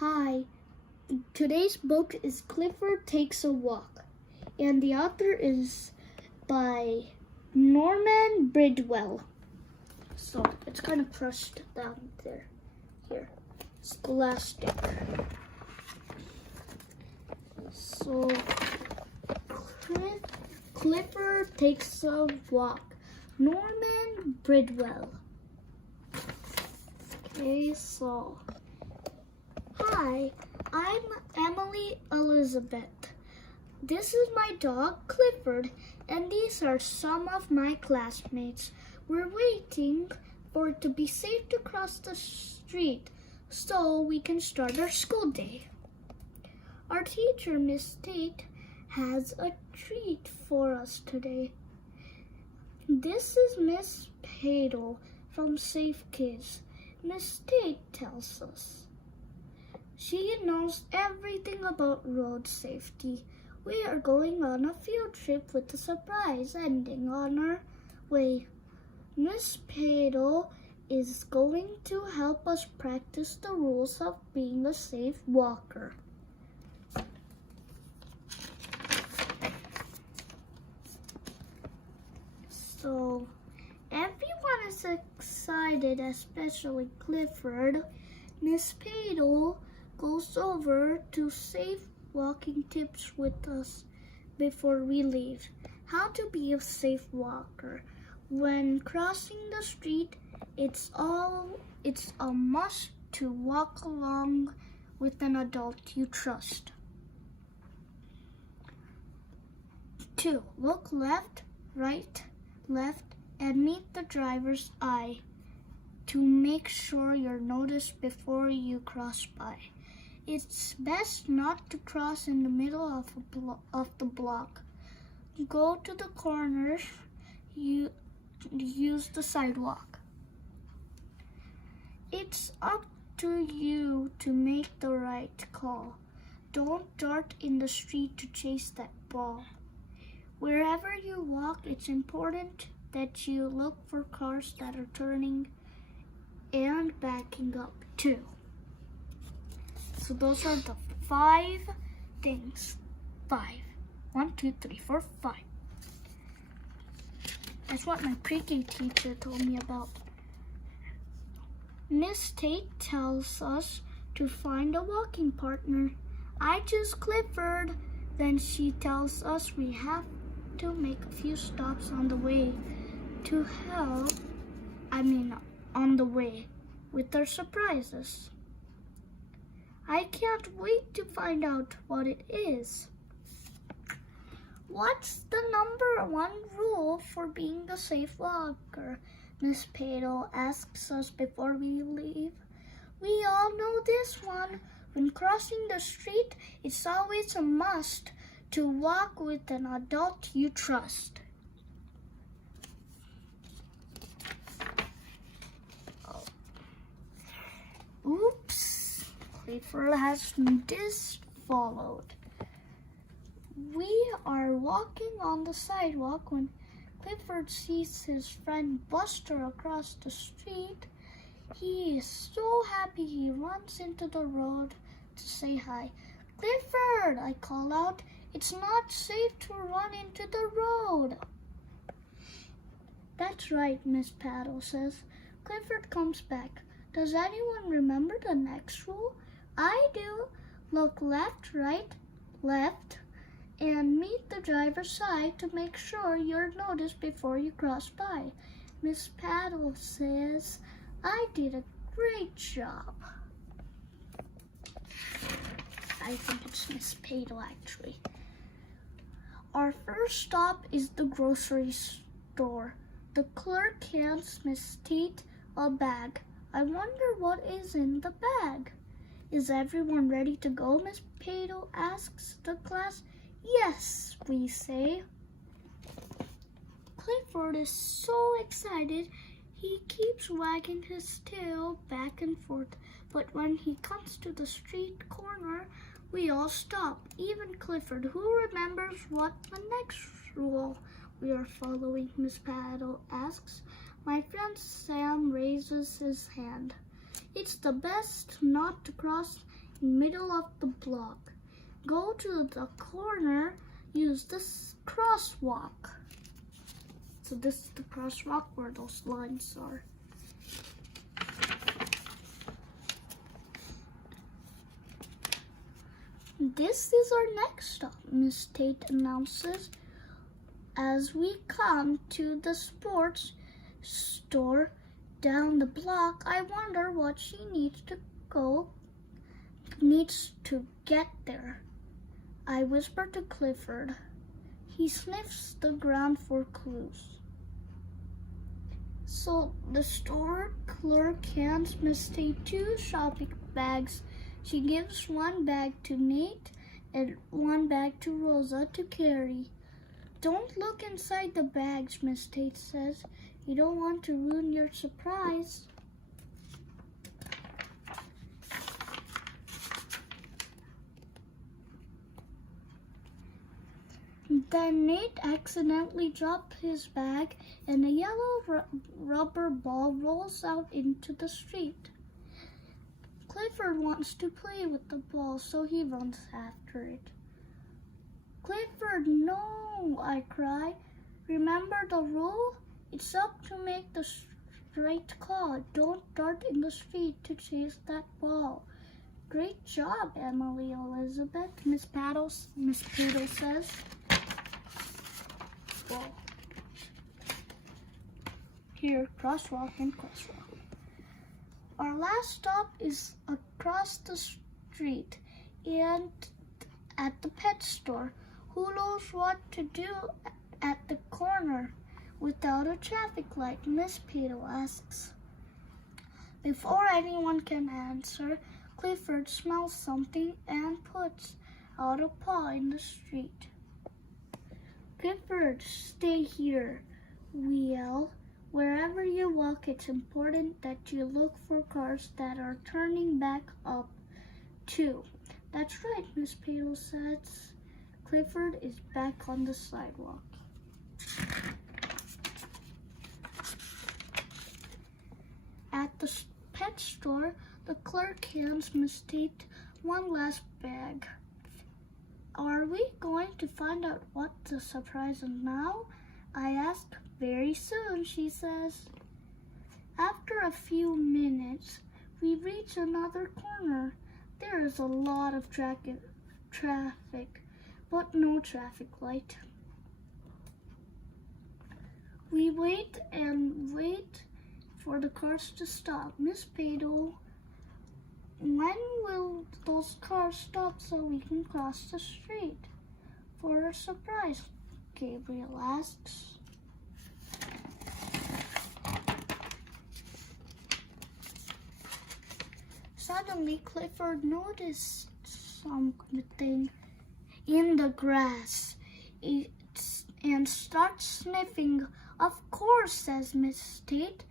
Hi, today's book is Clifford Takes a Walk, and the author is by Norman Bridwell. So it's kind of crushed down there. Here, scholastic. So Clifford Takes a Walk, Norman Bridwell. Okay, so hi, I'm Emily Elizabeth. This is my dog Clifford, and these are some of my classmates. We're waiting for it to be safe to cross the street so we can start our school day. Our teacher, Miss Tate, has a treat for us today. This is Miss Padel from Safe Kids. Miss Tate tells us she knows everything about road safety. We are going on a field trip with a surprise ending on our way. Miss Padel is going to help us practice the rules of being a safe walker. So everyone is excited, especially Clifford. Miss Padel goes over to safe walking tips with us before we leave. How to be a safe walker. When crossing the street, it's a must to walk along with an adult you trust. 2. Look left, right, left, and meet the driver's eye to make sure you're noticed before you cross by. It's best not to cross in the middle of the block. Go to the corners. You use the sidewalk. It's up to you to make the right call. Don't dart in the street to chase that ball. Wherever you walk, it's important that you look for cars that are turning and backing up too. So those are the 5 things. 5. 1, 2, 3, 4, 5. That's what my pre-K teacher told me about. Miss Tate tells us to find a walking partner. I choose Clifford. Then she tells us we have to make a few stops on the way on the way with our surprises. I can't wait to find out what it is. What's the number 1 rule for being a safe walker? Miss Padel asks us before we leave. We all know this one. When crossing the street, it's always a must to walk with an adult you trust. Oh. Oops, Clifford has this followed. We are walking on the sidewalk when Clifford sees his friend Buster across the street. He is so happy he runs into the road to say hi. Clifford, I call out. It's not safe to run into the road. That's right, Miss Padel says. Clifford comes back. Does anyone remember the next rule? I do. Look left, right, left, and meet the driver's side to make sure you're noticed before you cross by. Miss Padel says, I did a great job. I think it's Miss Padel actually. Our first stop is the grocery store. The clerk hands Miss Tate a bag. I wonder what is in the bag. Is everyone ready to go? Miss Padel asks the class. Yes, we say. Clifford is so excited he keeps wagging his tail back and forth. But when he comes to the street corner, we all stop, even Clifford, who remembers what the next rule we are following, Miss Padel asks. My friend Sam raises his hand. It's the best not to cross middle of the block. Go to the corner, use this crosswalk. So this is the crosswalk where those lines are. This is our next stop, Miss Tate announces as we come to the sports store down the block. I wonder what she needs to get there. I whisper to Clifford. He sniffs the ground for clues. So the store clerk hands Miss Tate 2 shopping bags. She gives one bag to Nate and one bag to Rosa to carry. Don't look inside the bags, Miss Tate says. You don't want to ruin your surprise. Then Nate accidentally dropped his bag and a yellow rubber ball rolls out into the street. Clifford wants to play with the ball, so he runs after it. Clifford, no, I cry. Remember the rule? It's up to make the straight call. Don't dart in the street to chase that ball. Great job, Emily Elizabeth, Miss Paddle says. Well, here, crosswalk and crosswalk. Our last stop is across the street and at the pet store. Who knows what to do at the corner without a traffic light? Miss Pato asks. Before anyone can answer, Clifford smells something and puts out a paw in the street. Clifford, stay here, we yell. Wherever you walk, it's important that you look for cars that are turning back up, too. That's right, Miss Pato says. Clifford is back on the sidewalk. At the pet store, the clerk hands Miss Tate one last bag. Are we going to find out what the surprise is now? I ask. Very soon, she says. After a few minutes, we reach another corner. There is a lot of traffic, but no traffic light. We wait and wait for the cars to stop. Miss Pato, when will those cars stop so we can cross the street? For a surprise, Gabriel asks. Suddenly, Clifford noticed something in the grass and starts sniffing. Of course, says Miss Tate.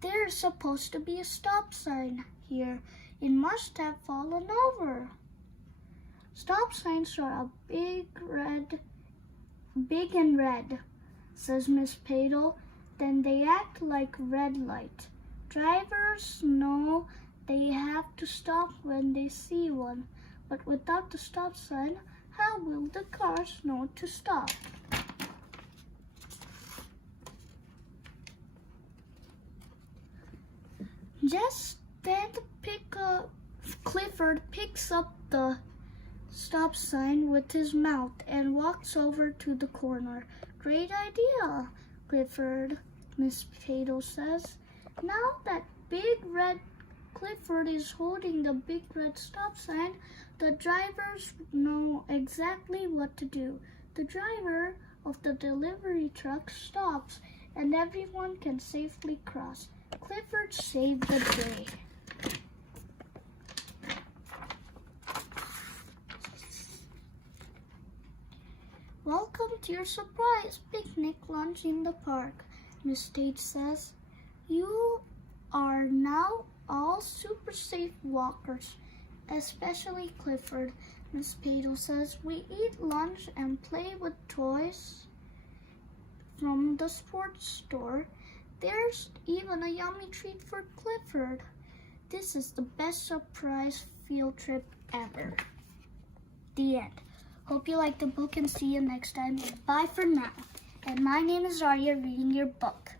There's supposed to be a stop sign here. It must have fallen over. Stop signs are big and red, says Miss Pato. Then they act like red light. Drivers know they have to stop when they see one, but without the stop sign, how will the cars know to stop? Just then, Clifford picks up the stop sign with his mouth and walks over to the corner. Great idea, Clifford, Miss Pato says. Now that Clifford is holding the big red stop sign, the drivers know exactly what to do. The driver of the delivery truck stops and everyone can safely cross. Clifford saved the day. Welcome to your surprise picnic lunch in the park, Miss Tate says. You are now all super safe walkers, especially Clifford, Miss Pato says. We eat lunch and play with toys from the sports store. There's even a yummy treat for Clifford. This is the best surprise field trip ever. The end. Hope you like the book and see you next time. Bye for now. And my name is Arya reading your book.